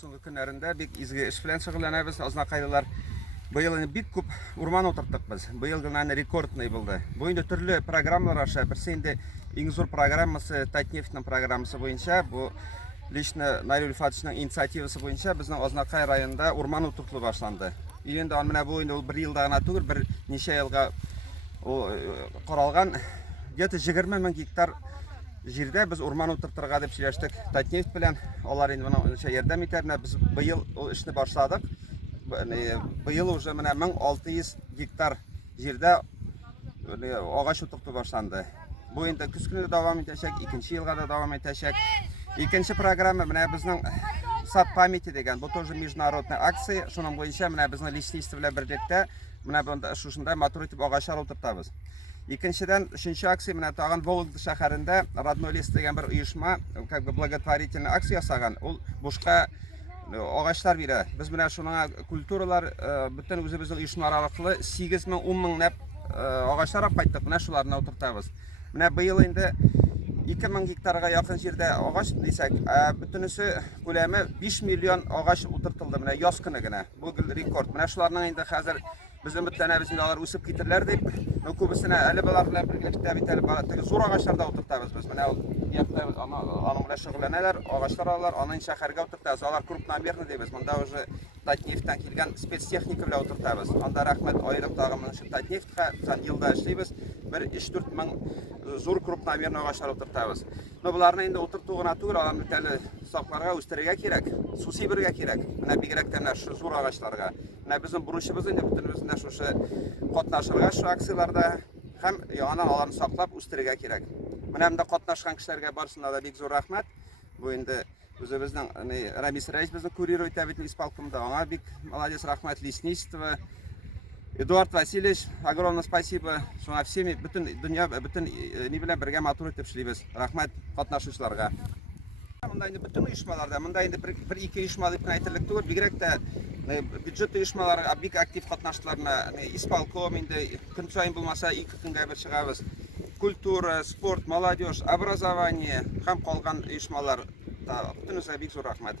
Soңгы көннәрендә бик изге эш белән шөгыльләнәбез. Азнакайлылар быел бик күп урман утырттык без. Быел гына рекордный булды. Бу инде төрле программалар аша, берсе инде иң зур программасы Татнефтьнең программасы буенча, бу лично Наиль Ульфатовичның инициативасы буенча безнең Азнакай районында урман утыртылу башланды. Инде менә бу инде ул бер елда гына түгел, бер ничә елга каралган. Где-то 20 мең гектар җирдә без урман утыртырга дип сөйләштек Татнефть белән. Алар инде моның ярдәм итәрләр. Без быел ул эшне башладык. Быел уже менә 1600 гектар җирдә агач утырту башланды. Бу инде көз көне дәвам итәчәк, икенче елга да дәвам итәчәк. Икенче программа менә безнең сад памяти дигән, бу тоже международный акция. Шуның буенча менә безнең лесничество белән берлектә менә шушында матур итеп агачлар утыртабыз. Икенчедән, өченче акция менә тагын Вологда шәһәрендә Родной лес дигән бер оешма, как бы благотворительный акция ясаган. Ул бушка агачлар бирә. Без менә шуңа культуралар бөтен үзебезнең оешмалар аркылы 8 мең 10 мең нәп агачлар алып кайттык. Менә шуларны утыртабыз. Менә быел инде 2000 гектарга якын җирдә агач дисәк, бөтенесе күләме 5 миллион агач утыртылды менә яз көне генә. Бу рекорд. Менә шуларның инде хәзер без өметләнәбез инде алар үсеп китерләр дип. Күбесенә әле балар белән бергә бит әле бара зур агачларда утыртабыз без. Менә якта аның белән шөгыльләнәләр, агачлар алалар, аны шәһәргә утыртабыз. Алар крупномерный дибез. Монда уже Татнефтьтән килгән спецтехника белән утыртабыз. Анда рәхмәт аерым тагын Татнефтька елда эшлибез. Бер 3-4 мең зур крупномерный агачлар утыртабыз. Но буларны инде утырту гына түгел, аларны тәле сакларга, үстерергә кирәк, су сибергә кирәк. Менә бигрәк тә менә шу зур агачларга. Менә безнең бурычыбыз инде бөтенебездә шушы катнашырга шу акцияларда һәм яңадан аларны саклап үстерергә кирәк. Менә монда катнашкан кешеләргә барысына да бик зур рәхмәт. Бу инде үзебезнең Рамис Рәис безнең курирует бит исполкомда. Аңа бик молодец, рәхмәт лесничество. Эдуард Васильевич, огромное спасибо. Шуңа всеми бөтен дөнья бөтен ни белән бергә матур итеп эшлибез. Рәхмәт катнашучыларга. Монда инде бөтен оешмаларда, монда инде бер-ике оешма дип әйтерлек түгел, бигрәк тә бюджет оешмалары бик актив катнаштыларына, исполком инде көн саен булмаса 2 көнгә бер чыгабыз. Культура, спорт, молодежь, образование һәм калган оешмалар. Бөтенесе бик зур рәхмәт.